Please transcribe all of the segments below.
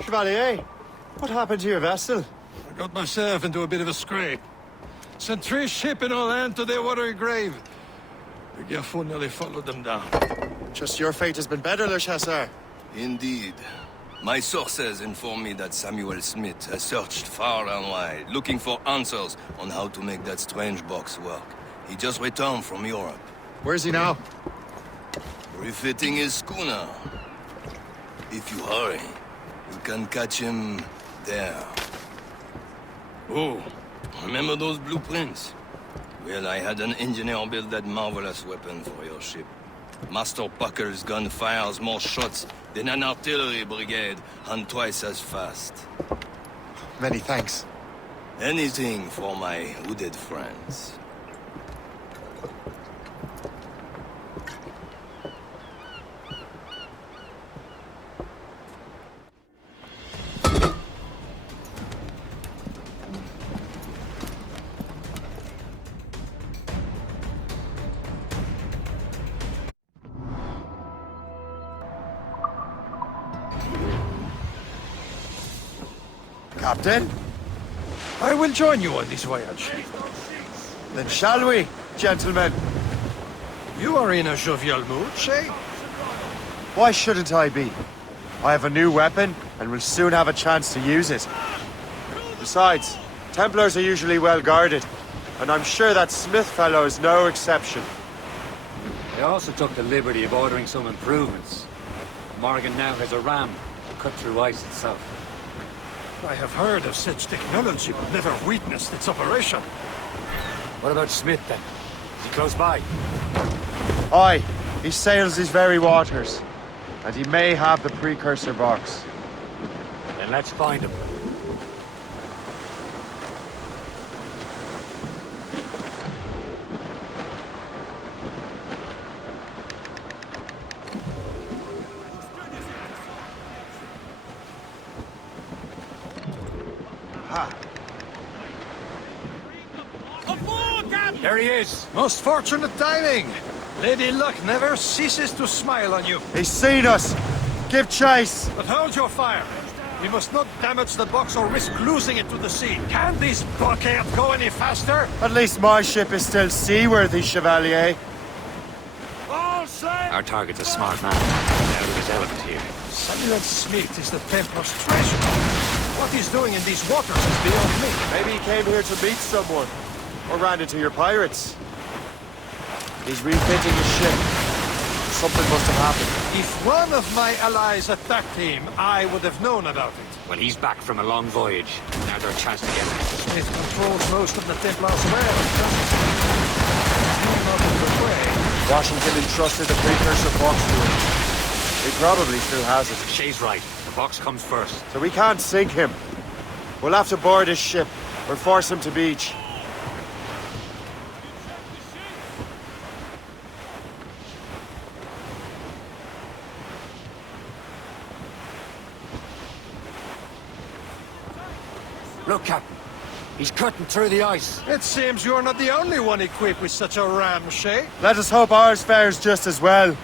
Chevalier, what happened to your vessel? I got myself into a bit of a scrape. Sent 3 ships in all hand to their watery grave. The Garfou nearly followed them down. Just your fate has been better, Le Chasseur. Indeed. My sources inform me that Samuel Smith has searched far and wide, looking for answers on how to make that strange box work. He just returned from Europe. Where's he now? Refitting his schooner. If you hurry, you can catch him there. Oh, remember those blueprints? Well, I had an engineer build that marvelous weapon for your ship. Master Puckle's gun fires more shots than an artillery brigade, and twice as fast. Many thanks. Anything for my wounded friends. Captain? I will join you on this voyage. Then shall we, gentlemen? You are in a jovial mood, Shay? Why shouldn't I be? I have a new weapon, and will soon have a chance to use it. Besides, Templars are usually well guarded, and I'm sure that Smith fellow is no exception. I also took the liberty of ordering some improvements. Morgan now has a ram to cut through ice itself. I have heard of such technology, but never witnessed its operation. What about Smith, then? Is he close by? Aye, he sails these very waters, and he may have the precursor box. Then let's find him. There he is! Most fortunate timing! Lady Luck never ceases to smile on you. He's seen us! Give chase! But hold your fire. We must not damage the box or risk losing it to the sea. Can this blockade go any faster? At least my ship is still seaworthy, Chevalier. All sail! Our target's a smart man. Out of his element here. Samuel Smith is the Templar's treasure. What he's doing in these waters is beyond me. Maybe he came here to meet someone. Or ran into your pirates. He's refitting his ship. Something must have happened. If one of my allies attacked him, I would have known about it. Well, he's back from a long voyage. Now's our chance to get him. Smith controls most of the Templars' wares, doesn't he? He's not in the way. Washington entrusted the precursor box to him. He probably still has it. Shay's right. The box comes first. So we can't sink him. We'll have to board his ship, or force him to beach. Look, Captain. He's cutting through the ice. It seems you're not the only one equipped with such a ram, Shay. Let us hope ours fares just as well.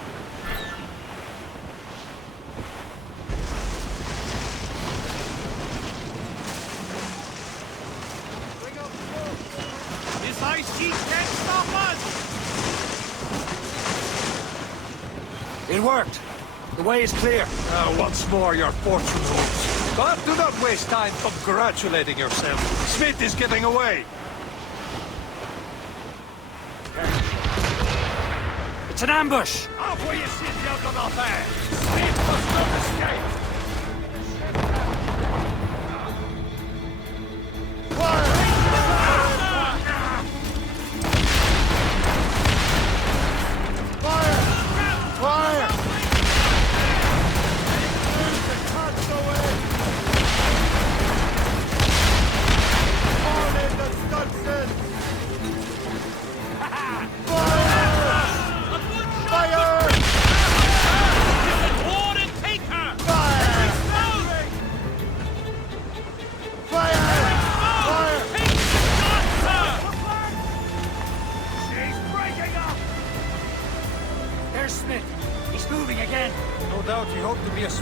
This ice sheet can't stop us! It worked. The way is clear. Once more your fortune holds. But do not waste time congratulating yourself. Smith is getting away. It's an ambush! Off where you sit, young Martin! Smith must not escape! Fire! Fire! Fire!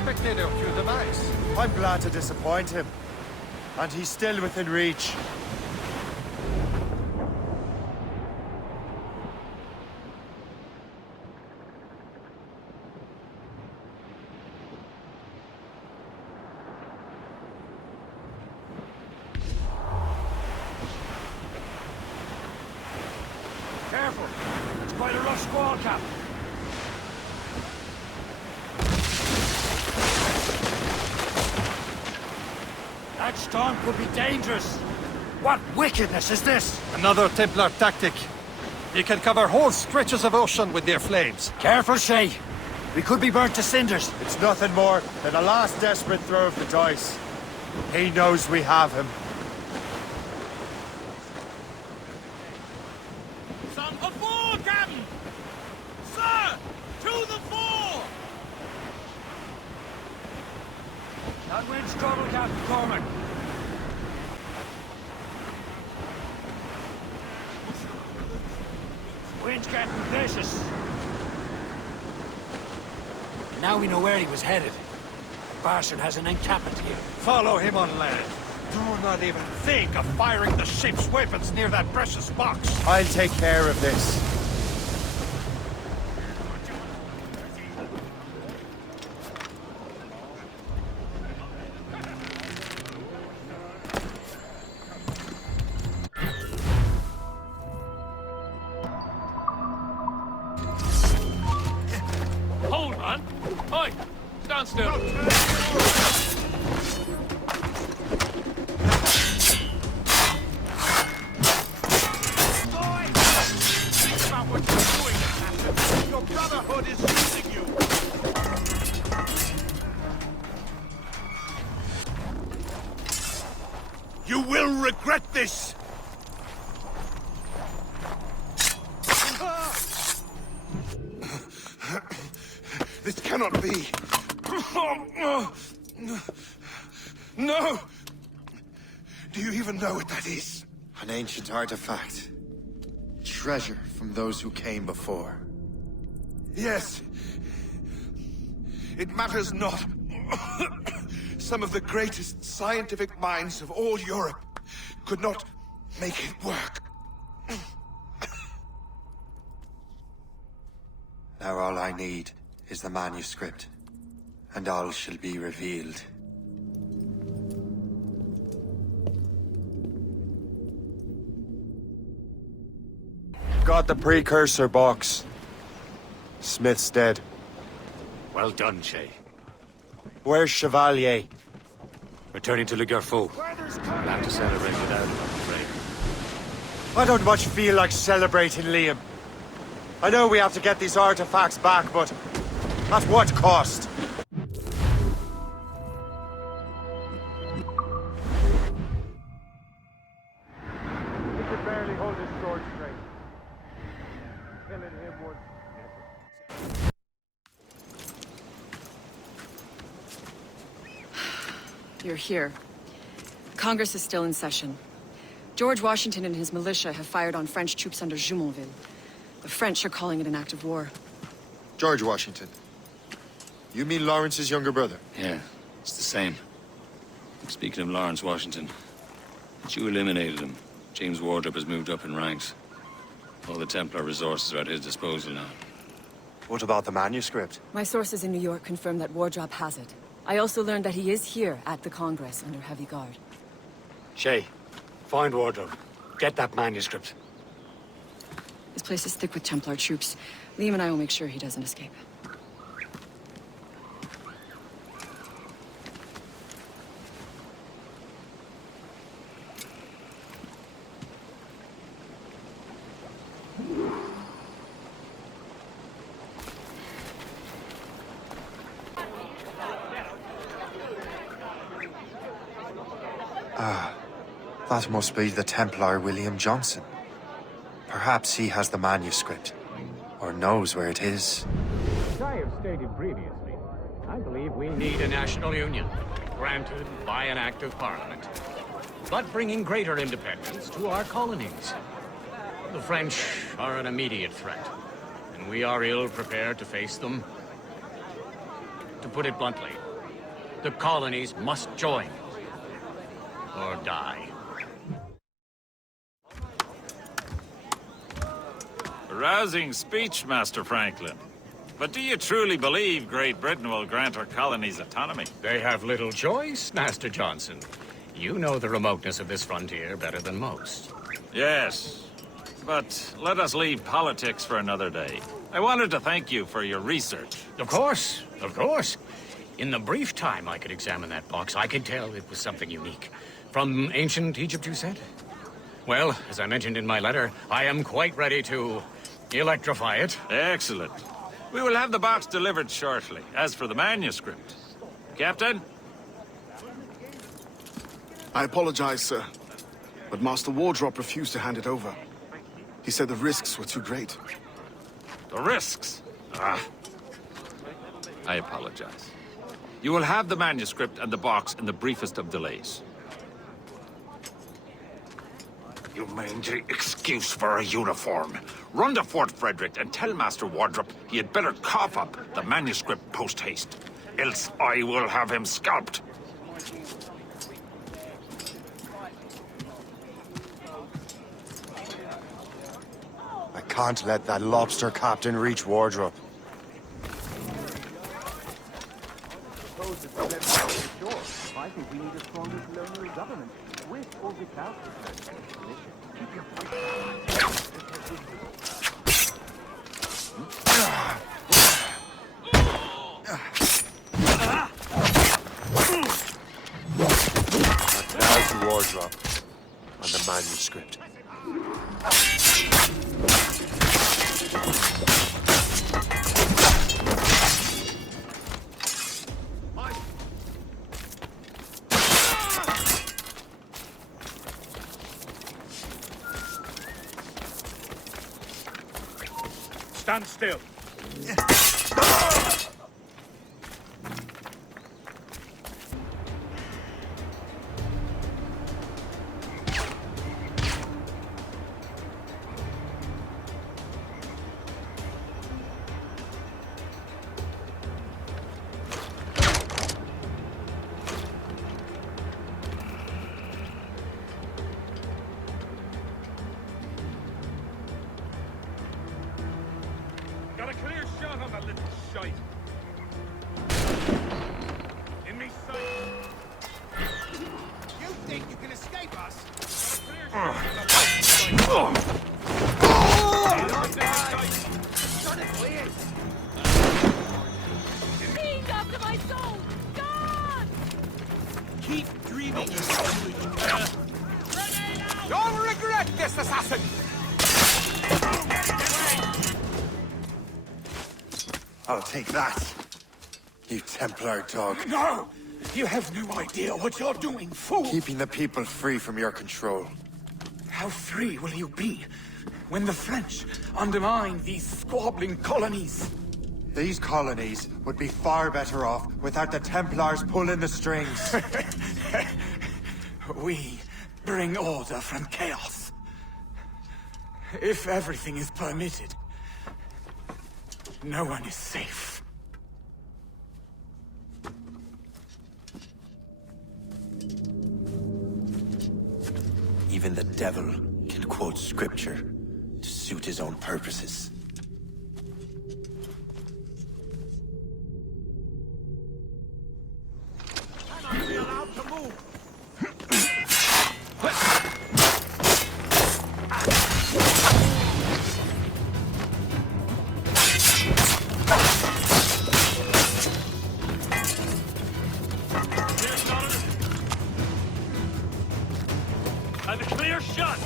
spectator through the device. I'm glad to disappoint him. And he's still within reach. Careful! It's quite a rough squall, Cap. That storm could be dangerous. What wickedness is this? Another Templar tactic. They can cover whole stretches of ocean with their flames. Careful, Shay. We could be burnt to cinders. It's nothing more than a last desperate throw of the dice. He knows we have him. Some afore, Captain! Sir! To the fore! That wind's trouble, Captain Cormac. Wind's getting vicious. Now we know where he was headed. Barson has an encampment here. Follow him on land. Do not even think of firing the ship's weapons near that precious box. I'll take care of this. Hold, man! Oi! Stand still! Think about what you're doing, Captain! Your brotherhood is using you! You will regret this! This cannot be. No! Do you even know what that is? An ancient artifact. Treasure from those who came before. Yes. It matters not. Some of the greatest scientific minds of all Europe could not make it work. Now all I need is the manuscript, and all shall be revealed. Got the precursor box. Smith's dead. Well done, Shay. Where's Chevalier? Returning to Le Garfou. We'll have to celebrate without him, I'm afraid. I don't much feel like celebrating, Liam. I know we have to get these artifacts back, but at what cost? He could barely hold his sword straight. Killing him was You're here. Congress is still in session. George Washington and his militia have fired on French troops under Jumonville. The French are calling it an act of war. George Washington. You mean Lawrence's younger brother? Yeah, it's the same. Speaking of Lawrence Washington, but you eliminated him. James Wardrop has moved up in ranks. All the Templar resources are at his disposal now. What about the manuscript? My sources in New York confirm that Wardrop has it. I also learned that he is here at the Congress under heavy guard. Shay, find Wardrobe. Get that manuscript. This place is thick with Templar troops. Liam and I will make sure he doesn't escape. That must be the Templar William Johnson. Perhaps he has the manuscript, or knows where it is. As I have stated previously, I believe we need a national union, granted by an act of parliament, but bringing greater independence to our colonies. The French are an immediate threat, and we are ill prepared to face them. To put it bluntly, The colonies must join. Or die. Rousing speech, Master Franklin. But do you truly believe Great Britain will grant our colonies autonomy? They have little choice, Master Johnson. You know the remoteness of this frontier better than most. Yes. But let us leave politics for another day. I wanted to thank you for your research. Of course, of course. In the brief time I could examine that box, I could tell it was something unique. From ancient Egypt, you said? Well, as I mentioned in my letter, I am quite ready to electrify it. Excellent. We will have the box delivered shortly. As for the manuscript... Captain? I apologize, sir. But Master Wardrop refused to hand it over. He said the risks were too great. The risks? Ah. I apologize. You will have the manuscript and the box in the briefest of delays. You mangy excuse for a uniform. Run to Fort Frederick and tell Master Wardrop he had better cough up the manuscript post-haste. Else I will have him scalped. I can't let that lobster captain reach Wardrop. I think we need a stronger colonial government, with or without the Keep your Now to Wardrop on the manuscript. Stand still. Got a clear shot on that little shite. In me sight. You think you can escape us? Got a clear shot on that little shite. Fiend after my soul! God! Keep dreaming, you You'll regret this, assassin! I'll take that, you Templar dog. No! You have no idea what you're doing, fool! Keeping the people free from your control. How free will you be when the French undermine these squabbling colonies? These colonies would be far better off without the Templars pulling the strings. We bring order from chaos. If everything is permitted, no one is safe. Even the devil can quote scripture to suit his own purposes. Cannot be allowed to move. And a clear shot!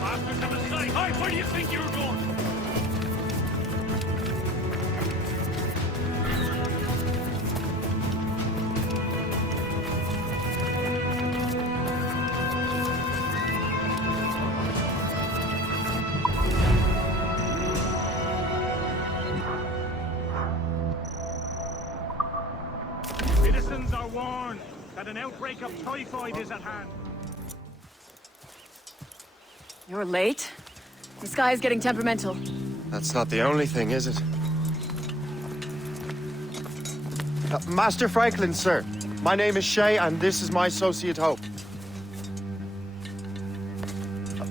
Bastards in the sight! Hi, where do you think you were going? Citizens are warned that an outbreak of typhoid is at hand. You're late. The sky is getting temperamental. That's not the only thing, is it? Master Franklin, sir. My name is Shay, and this is my associate Hope.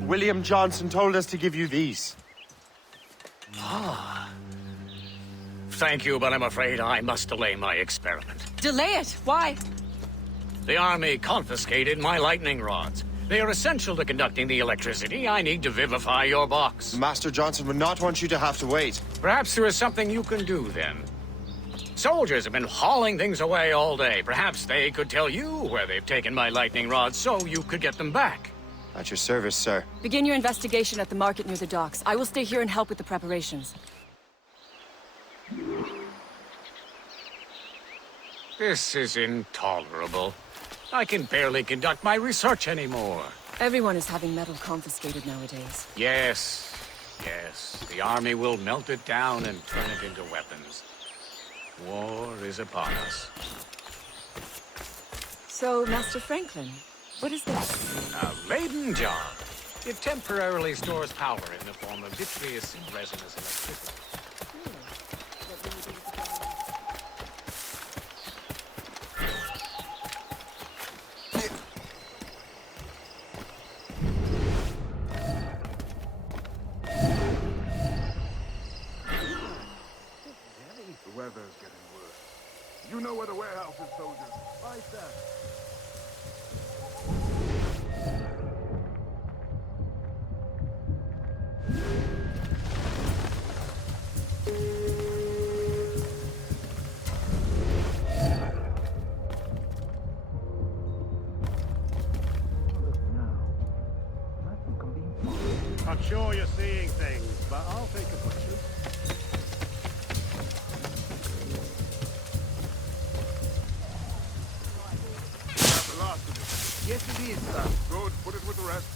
William Johnson told us to give you these. Thank you, but I'm afraid I must delay my experiment. Delay it? Why? The army confiscated my lightning rods. They are essential to conducting the electricity I need to vivify your box. Master Johnson would not want you to have to wait. Perhaps there is something you can do, then. Soldiers have been hauling things away all day. Perhaps they could tell you where they've taken my lightning rods so you could get them back. At your service, sir. Begin your investigation at the market near the docks. I will stay here and help with the preparations. This is intolerable. I can barely conduct my research anymore. Everyone is having metal confiscated nowadays. Yes. The army will melt it down and turn it into weapons. War is upon us. So, Master Franklin, what is this? A laden jar. It temporarily stores power in the form of vitreous and resinous electricity. The weather's getting worse. You know where the warehouse is, soldiers. Right there. I'm sure you're seeing things, but I'll take a butcher. The last of it. Yes, it is, sir. Good. Put it with the rest.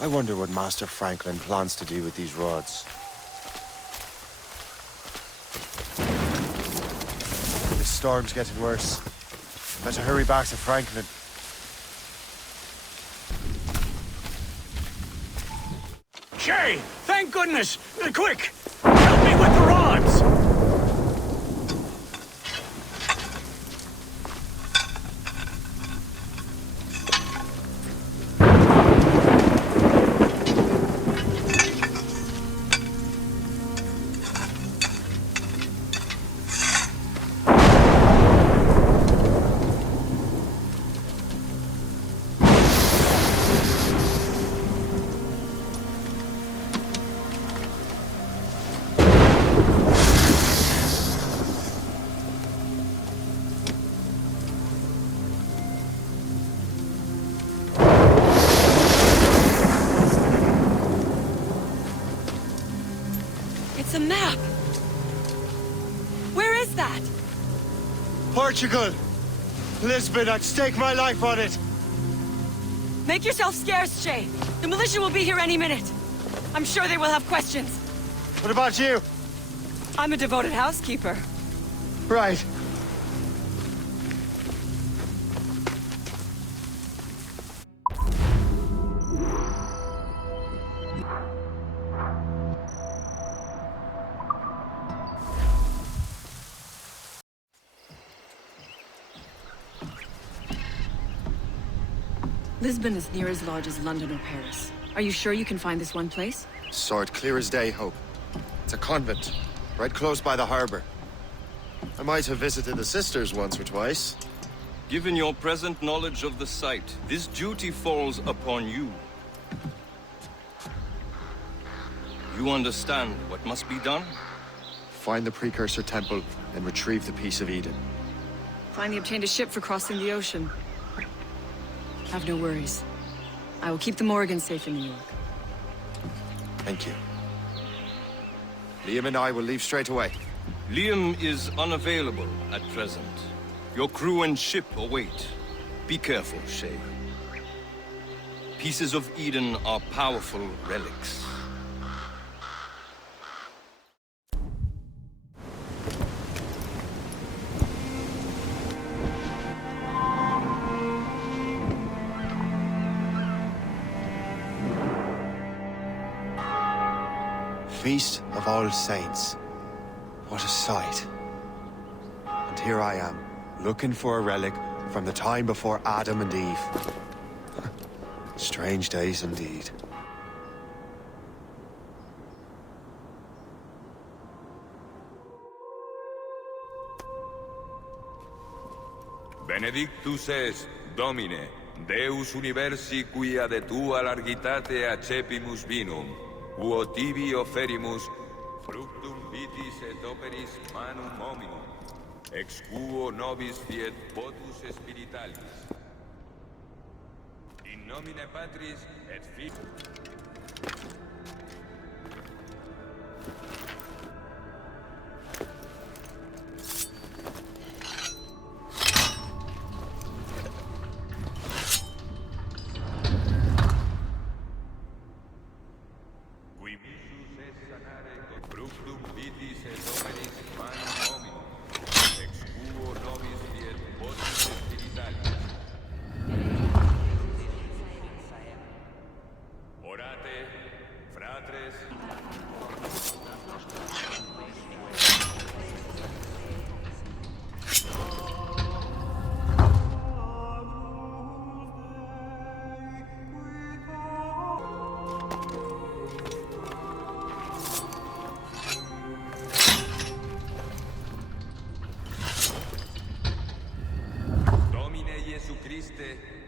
I wonder what Master Franklin plans to do with these rods. This storm's getting worse. Better hurry back to Franklin. Shay! Thank goodness! Quick! Help me with the rods! It's a map! Where is that? Portugal! Lisbon, I'd stake my life on it! Make yourself scarce, Shay. The militia will be here any minute. I'm sure they will have questions. What about you? I'm a devoted housekeeper. Right. Lisbon is near as large as London or Paris. Are you sure you can find this one place? Saw it clear as day, Hope. It's a convent, right close by the harbor. I might have visited the sisters once or twice. Given your present knowledge of the site, this duty falls upon you. You understand what must be done? Find the precursor temple and retrieve the Piece of Eden. Finally obtained a ship for crossing the ocean. Have no worries. I will keep the Morgan safe in New York. Thank you. Liam and I will leave straight away. Liam is unavailable at present. Your crew and ship await. Be careful, Shay. Pieces of Eden are powerful relics. Feast of All Saints. What a sight. And here I am, looking for a relic from the time before Adam and Eve. Strange days indeed. Benedictus est, Domine, Deus universi quia de tua largitate accepimus vinum, uo tibi oferimus fructum vitis et operis manum hominum, ex quo nobis fiet potus spiritualis. In nomine Patris et Filii.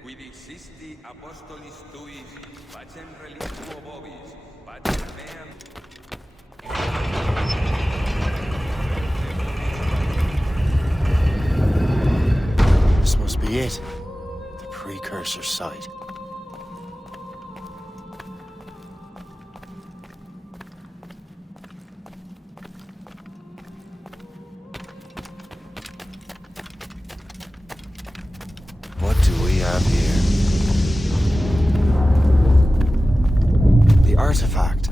Quid existi apostolis tuis, pacem reliquo vobis, pacem meam. This must be it. The precursor site. What do we have here? The artifact.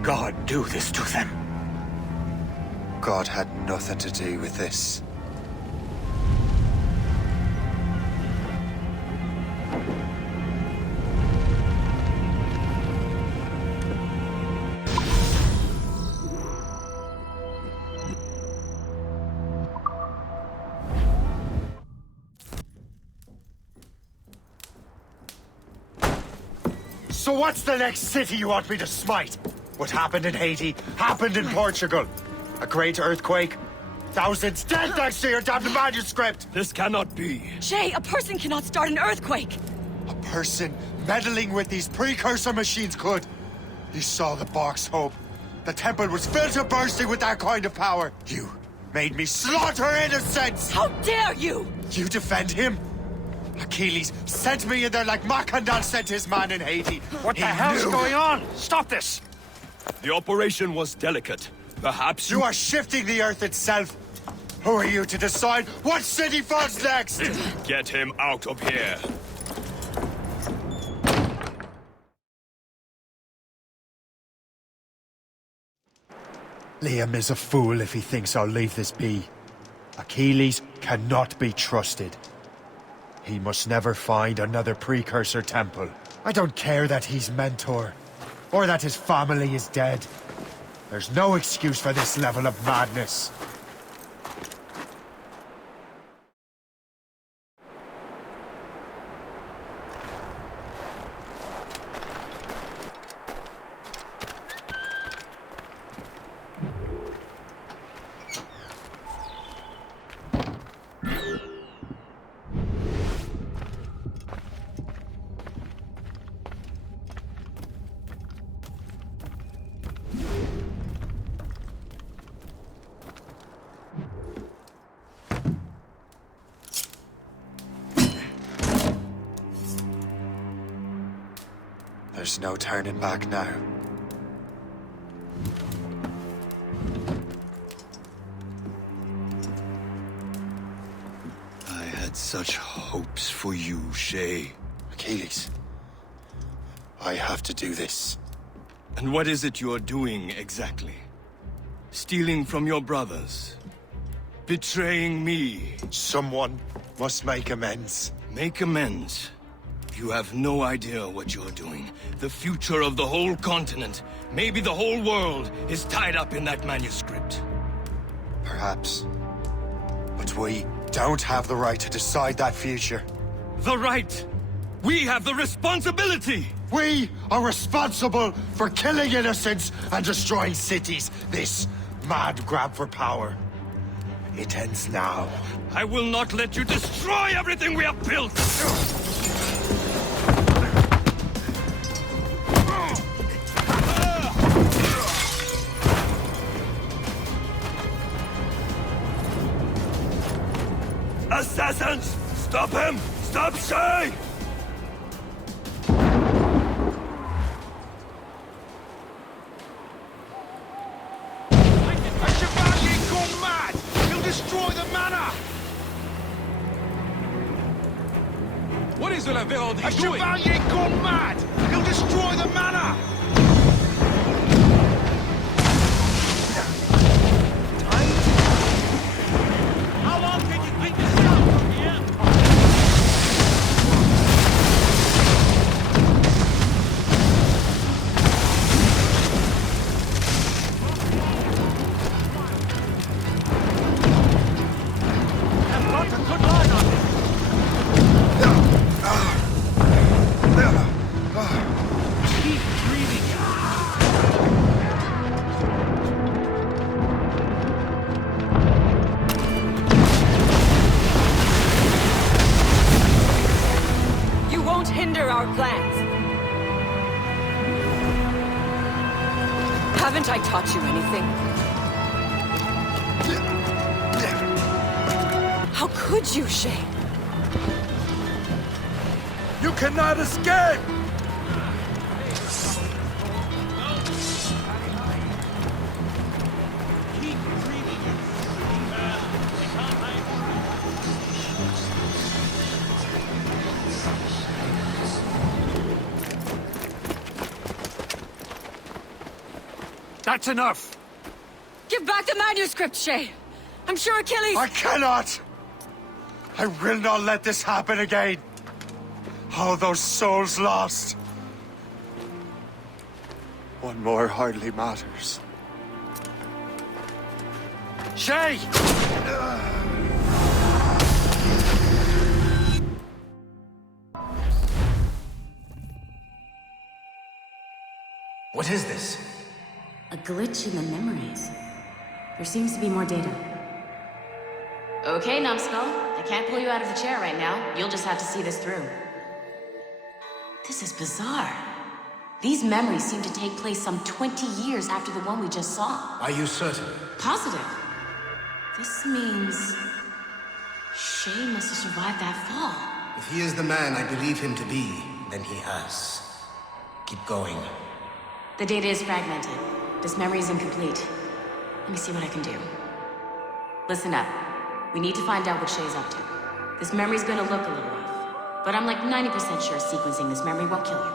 did God do this to them? God had nothing to do with this. So what's the next city you want me to smite? What happened in Haiti happened in Portugal. A great earthquake. Thousands dead thanks to your damned manuscript! This cannot be. Shay, a person cannot start an earthquake! A person meddling with these precursor machines could. You saw the box, Hope. The temple was filled to bursting with that kind of power. You made me slaughter innocents! How dare you! You defend him? Achilles sent me in there like Macandal sent his man in Haiti. What the hell's going on? Stop this! The operation was delicate. Perhaps You are shifting the earth itself. Who are you to decide what city falls next? Get him out of here. Liam is a fool if he thinks I'll leave this be. Achilles cannot be trusted. He must never find another precursor temple. I don't care that he's mentor, or that his family is dead. There's no excuse for this level of madness. There's no turning back now. I had such hopes for you, Shay. Achilles, I have to do this. And what is it you're doing exactly? Stealing from your brothers? Betraying me? Someone must make amends. Make amends? You have no idea what you're doing. The future of the whole continent, maybe the whole world, is tied up in that manuscript. Perhaps. But we don't have the right to decide that future. The right! We have the responsibility! We are responsible for killing innocents and destroying cities. This mad grab for power. It ends now. I will not let you destroy everything we have built! Assassins! Stop him! Stop Shay! A chevalier gone mad! He'll destroy the manor! What is La Vérandie A doing? chevalier gone mad! He'll destroy the manor! How long can you keep this up from here? I've got a good line on this. Keep breathing. You won't hinder our plans. Haven't I taught you anything? How could you, Shay? You cannot escape! Keep breathing. They can't hide. That's enough! Give back the manuscript, Shay! I'm sure Achilles... I cannot! I will not let this happen again! All those souls lost! One more hardly matters. Shay! What is this? A glitch in the memories. There seems to be more data. Okay, Numbskull. I can't pull you out of the chair right now. You'll just have to see this through. This is bizarre. These memories seem to take place some 20 years after the one we just saw. Are you certain? Positive. This means... Shay must have survived that fall. If he is the man I believe him to be, then he has. Keep going. The data is fragmented. This memory is incomplete. Let me see what I can do. Listen up. We need to find out what Shay's up to. This memory's gonna look a little off, but I'm like 90% sure sequencing this memory won't kill you.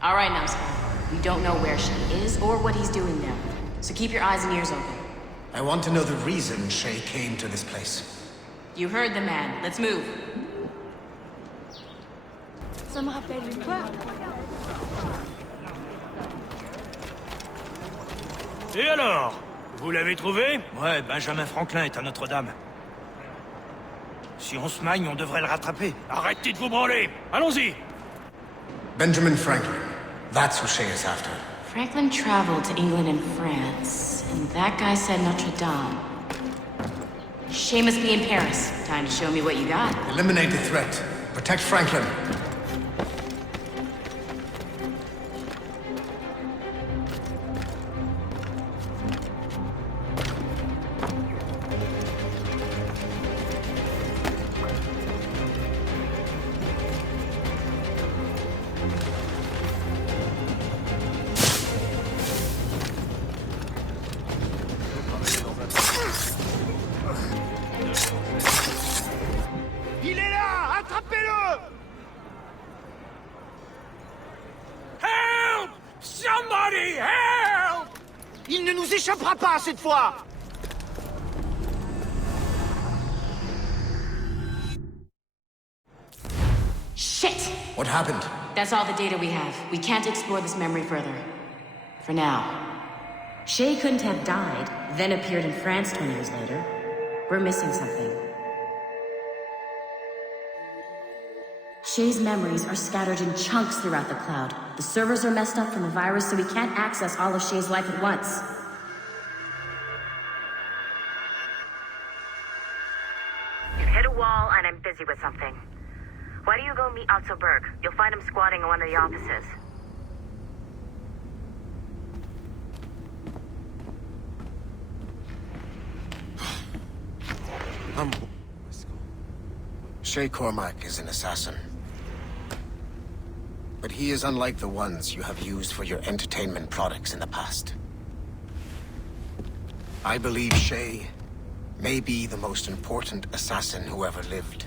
All right, Numbskull. We don't know where Shay is or what he's doing there, so keep your eyes and ears open. I want to know the reason Shay came to this place. You heard the man. Let's move. Ça me rappelle une peur. Et alors? Vous l'avez trouvé? Ouais, Benjamin Franklin est à Notre-Dame. Si on se magne, on devrait le rattraper. Arrêtez de vous branler! Allons-y! Benjamin Franklin. That's who Shay is after. Franklin traveled to England and France, and that guy said Notre-Dame. Shay must be in Paris. Time to show me what you got. Eliminate the threat. Protect Franklin. Il est là! Attrapez-le! Help! Somebody help! Il ne nous échappera pas cette fois! Shit! What happened? That's all the data we have. We can't explore this memory further. For now. Shay couldn't have died, then appeared in France 20 years later. We're missing something. Shay's memories are scattered in chunks throughout the cloud. The servers are messed up from the virus, so we can't access all of Shay's life at once. You've hit a wall, and I'm busy with something. Why don't you go meet Otto Berg? You'll find him squatting in one of the offices. Shay Cormac is an assassin. But he is unlike the ones you have used for your entertainment products in the past. I believe Shay may be the most important assassin who ever lived.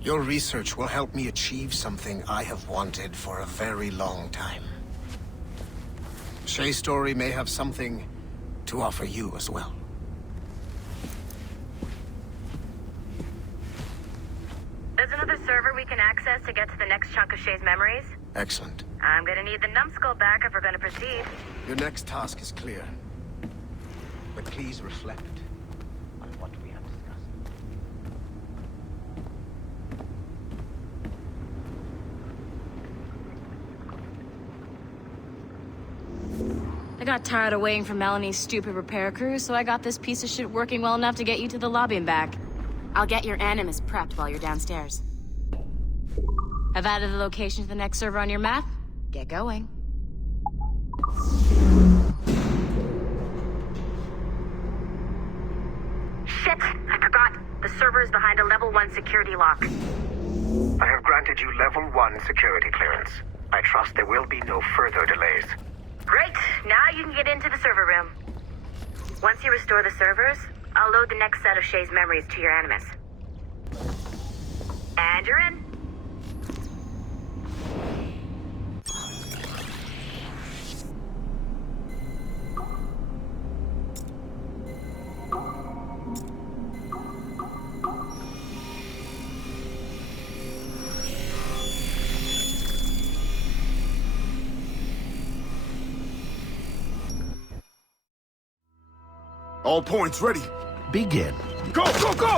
Your research will help me achieve something I have wanted for a very long time. Shay's story may have something to offer you as well. There's another server we can access to get to the next chunk of Shay's memories. Excellent. I'm gonna need the numbskull back if we're gonna proceed. Your next task is clear. But please reflect on what we have discussed. I got tired of waiting for Melanie's stupid repair crew, so I got this piece of shit working well enough to get you to the lobby and back. I'll get your Animus prepped while you're downstairs. I've added the location to the next server on your map. Get going. Shit! I forgot. The server is behind a level 1 security lock. I have granted you level 1 security clearance. I trust there will be no further delays. Great! Now you can get into the server room. Once you restore the servers, I'll load the next set of Shay's memories to your Animus. And you're in. All points ready. Begin. Go, go, go!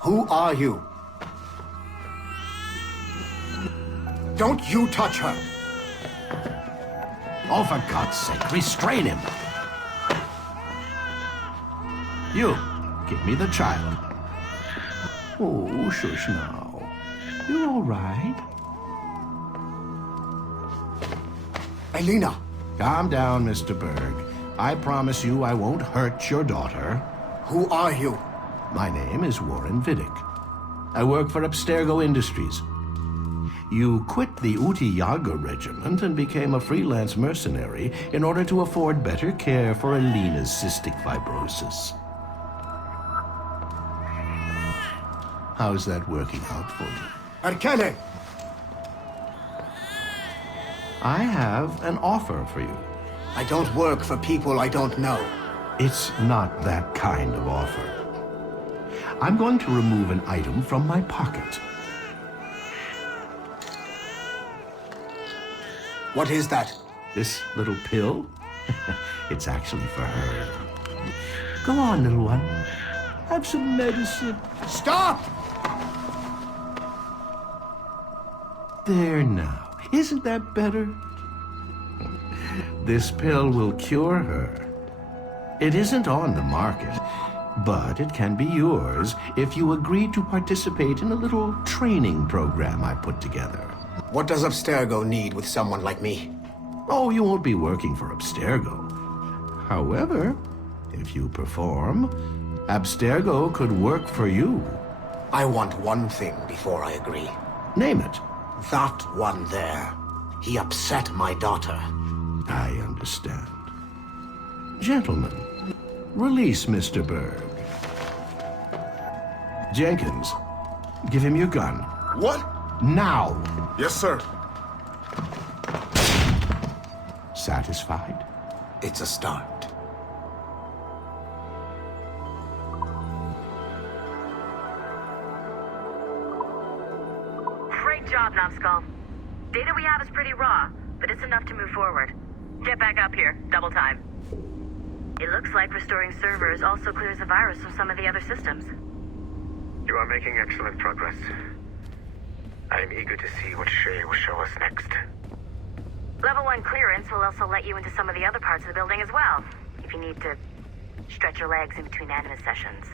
Who are you? Don't you touch her! Oh, for God's sake, restrain him. You, give me the child. Oh, shush now. You're all right. Elena! Calm down, Mr. Berg. I promise you I won't hurt your daughter. Who are you? My name is Warren Vidic. I work for Abstergo Industries. You quit the Uti Yaga regiment and became a freelance mercenary in order to afford better care for Elena's cystic fibrosis. How's that working out for you? Arkele! I have an offer for you. I don't work for people I don't know. It's not that kind of offer. I'm going to remove an item from my pocket. What is that? This little pill? It's actually for her. Go on, little one. Have some medicine. Stop! There now. Isn't that better? This pill will cure her. It isn't on the market, but it can be yours if you agree to participate in a little training program I put together. What does Abstergo need with someone like me? Oh, you won't be working for Abstergo. However, if you perform, Abstergo could work for you. I want one thing before I agree. Name it. That one there. He upset my daughter. I understand. Gentlemen, release Mr. Berg. Jenkins, give him your gun. What? Now! Yes, sir. Satisfied? It's a start. Great job, Numbskull. Data we have is pretty raw, but it's enough to move forward. Get back up here. Double time. It looks like restoring servers also clears the virus from some of the other systems. You are making excellent progress. I am eager to see what Shay will show us next. Level 1 clearance will also let you into some of the other parts of the building as well, if you need to stretch your legs in between Animus sessions.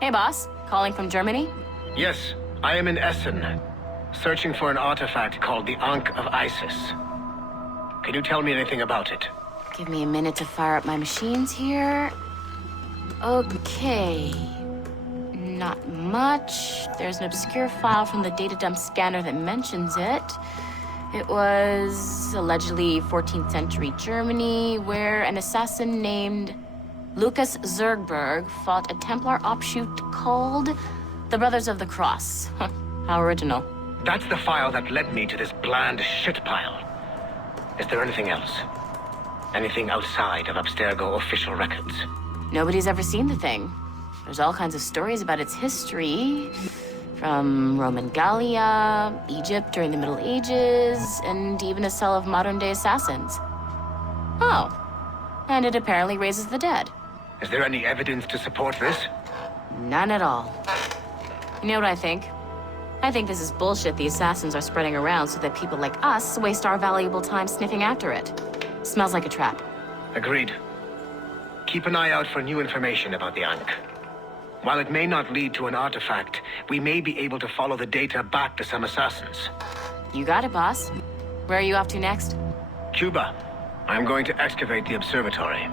Hey, boss. Calling from Germany? Yes, I am in Essen, searching for an artifact called the Ankh of Isis. Can you tell me anything about it? Give me a minute to fire up my machines here. Okay. Not much. There's an obscure file from the data dump scanner that mentions it. It was allegedly 14th century Germany, where an assassin named Lucas Zergberg fought a Templar offshoot called the Brothers of the Cross. How original. That's the file that led me to this bland shit pile. Is there anything else? Anything outside of Abstergo official records? Nobody's ever seen the thing. There's all kinds of stories about its history. From Roman Gallia, Egypt during the Middle Ages, and even a cell of modern-day assassins. Oh. And it apparently raises the dead. Is there any evidence to support this? None at all. You know what I think? I think this is bullshit the assassins are spreading around so that people like us waste our valuable time sniffing after it. Smells like a trap. Agreed. Keep an eye out for new information about the Ankh. While it may not lead to an artifact, we may be able to follow the data back to some assassins. You got it, boss. Where are you off to next? Cuba. I'm going to excavate the observatory.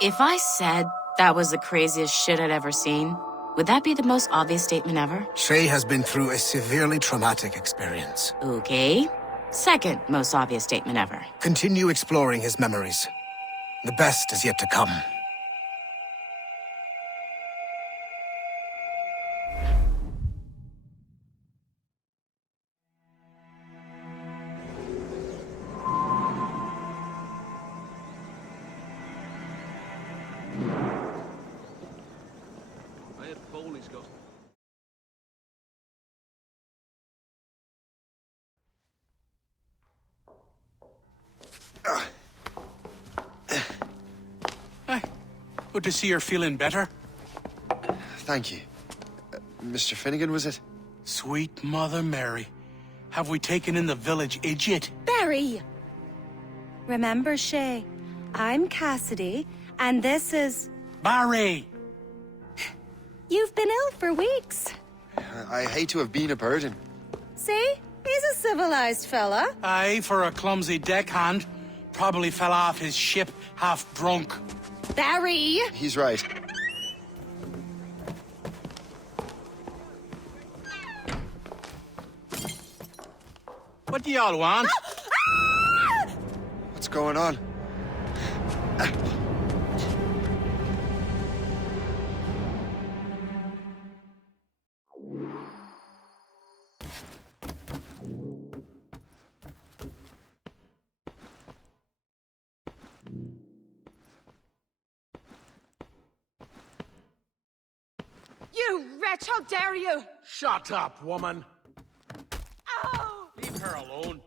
If I said that was the craziest shit I'd ever seen, would that be the most obvious statement ever? Shay has been through a severely traumatic experience. Okay. Second most obvious statement ever. Continue exploring his memories. The best is yet to come. Good to see you're feeling better. Thank you. Mr. Finnegan, was it? Sweet Mother Mary. Have we taken in the village idiot? Barry! Remember, Shay, I'm Cassidy, and this is... Barry! You've been ill for weeks. I hate to have been a burden. See? He's a civilized fella. Aye, for a clumsy deckhand. Probably fell off his ship half drunk. Barry! He's right. What do y'all want? What's going on? You wretch, how dare you! Shut up, woman. Ow! Leave her alone.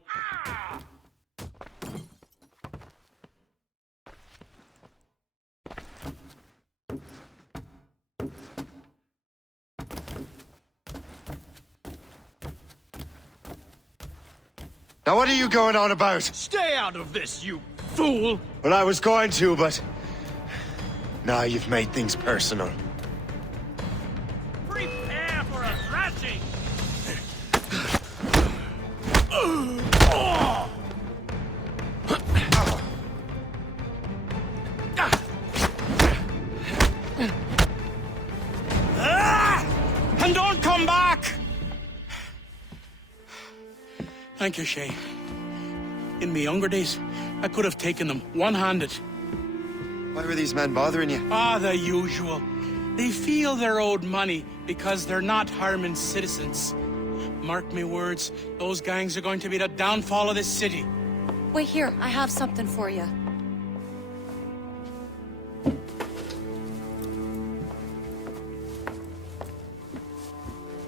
Now what are you going on about? Stay out of this, you fool! Well, I was going to, but... Now you've made things personal. Prepare for a thrashing! And don't come back! Thank you, Shay. In my younger days, I could have taken them one-handed. Why were these men bothering you? Ah, the usual. They feel they're owed money because they're not harming citizens. Mark me words, those gangs are going to be the downfall of this city. Wait here, I have something for you. It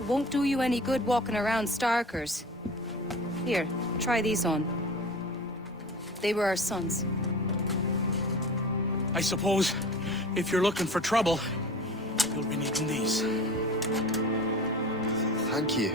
won't do you any good walking around Starkers. Here, try these on. They were our sons. I suppose, if you're looking for trouble, you'll be needing these. Thank you.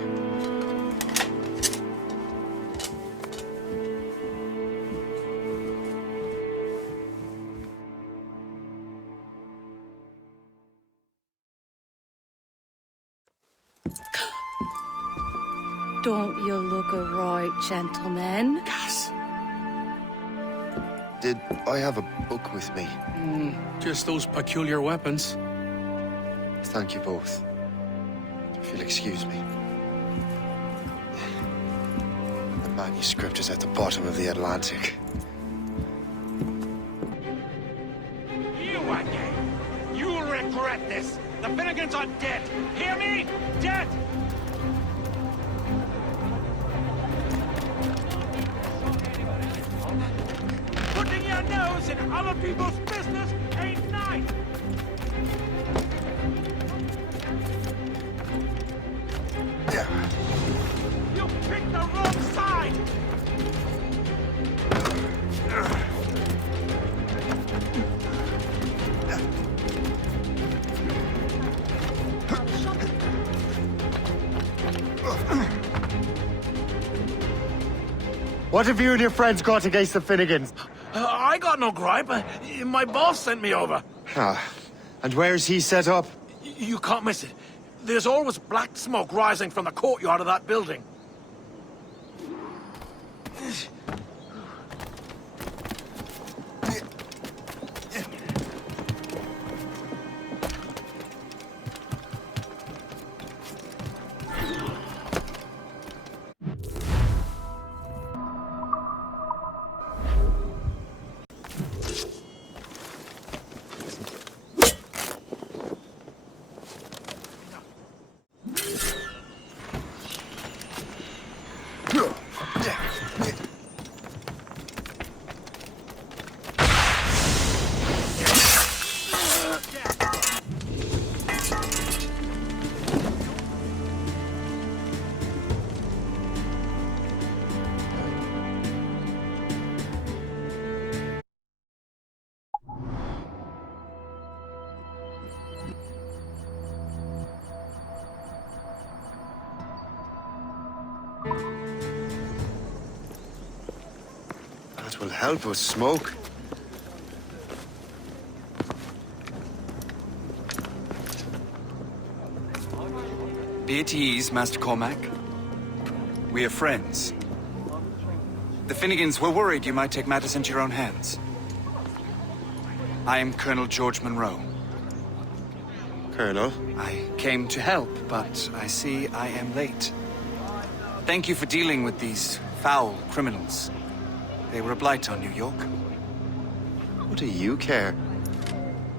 Don't you look a right gentleman? Gas. Did I have a book with me? Just those peculiar weapons. Thank you both. If you'll excuse me. The manuscript is at the bottom of the Atlantic. You again! You'll regret this! The Finnegans are dead! Hear me? Dead! Putting your nose in other people's business ain't nice! You picked the wrong side! What have you and your friends got against the Finnegans? I got no gripe. My boss sent me over. Ah, and where's he set up? You can't miss it. There's always black smoke rising from the courtyard of that building. That will help us smoke. Be at ease, Master Cormac. We are friends. The Finnegans were worried you might take matters into your own hands. I am Colonel George Monroe. Colonel? I came to help, but I see I am late. Thank you for dealing with these foul criminals. They were a blight on New York. What do you care?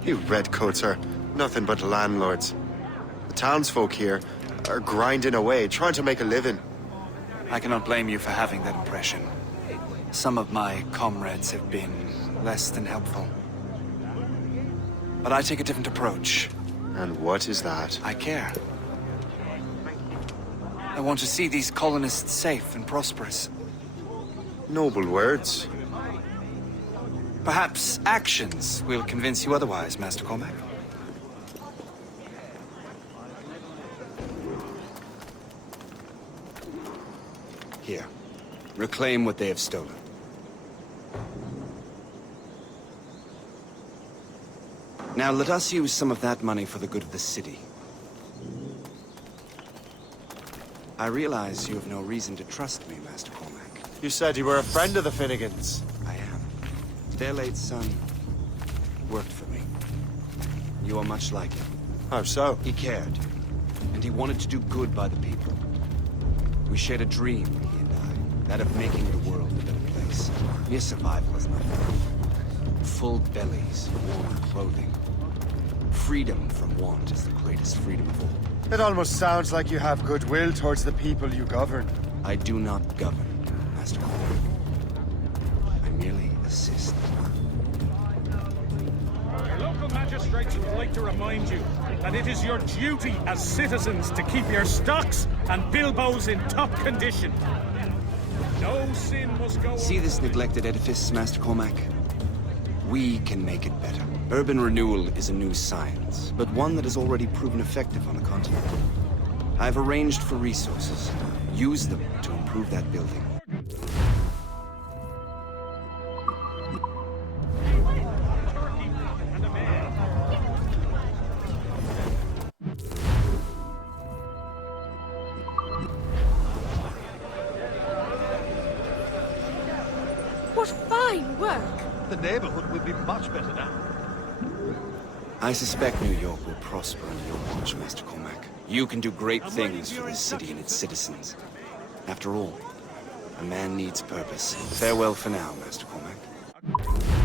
You redcoats are nothing but landlords. The townsfolk here are grinding away, trying to make a living. I cannot blame you for having that impression. Some of my comrades have been less than helpful. But I take a different approach. And what is that? I care. I want to see these colonists safe and prosperous. Noble words. Perhaps actions will convince you otherwise, Master Cormac. Here. Reclaim what they have stolen. Now let us use some of that money for the good of the city. I realize you have no reason to trust me, Master Cormac. You said you were a friend of the Finnegans. I am. Their late son worked for me. You are much like him. How so? He cared, and he wanted to do good by the people. We shared a dream, he and I, that of making the world a better place. Mere survival is not enough. Full bellies, warm clothing. Freedom from want is the greatest freedom of all. It almost sounds like you have goodwill towards the people you govern. I do not govern, Master Cormac. I merely assist. Your local magistrates would like to remind you that it is your duty as citizens to keep your stocks and bilbos in top condition. No sin must go. See this neglected edifice, Master Cormac? We can make it better. Urban renewal is a new science, but one that has already proven effective on the continent. I've arranged for resources. Use them to improve that building. Fine work. The neighborhood will be much better now. I suspect New York will prosper under your watch, Master Cormac. You can do great things for this city and its citizens. After all, a man needs purpose. Farewell for now, Master Cormac.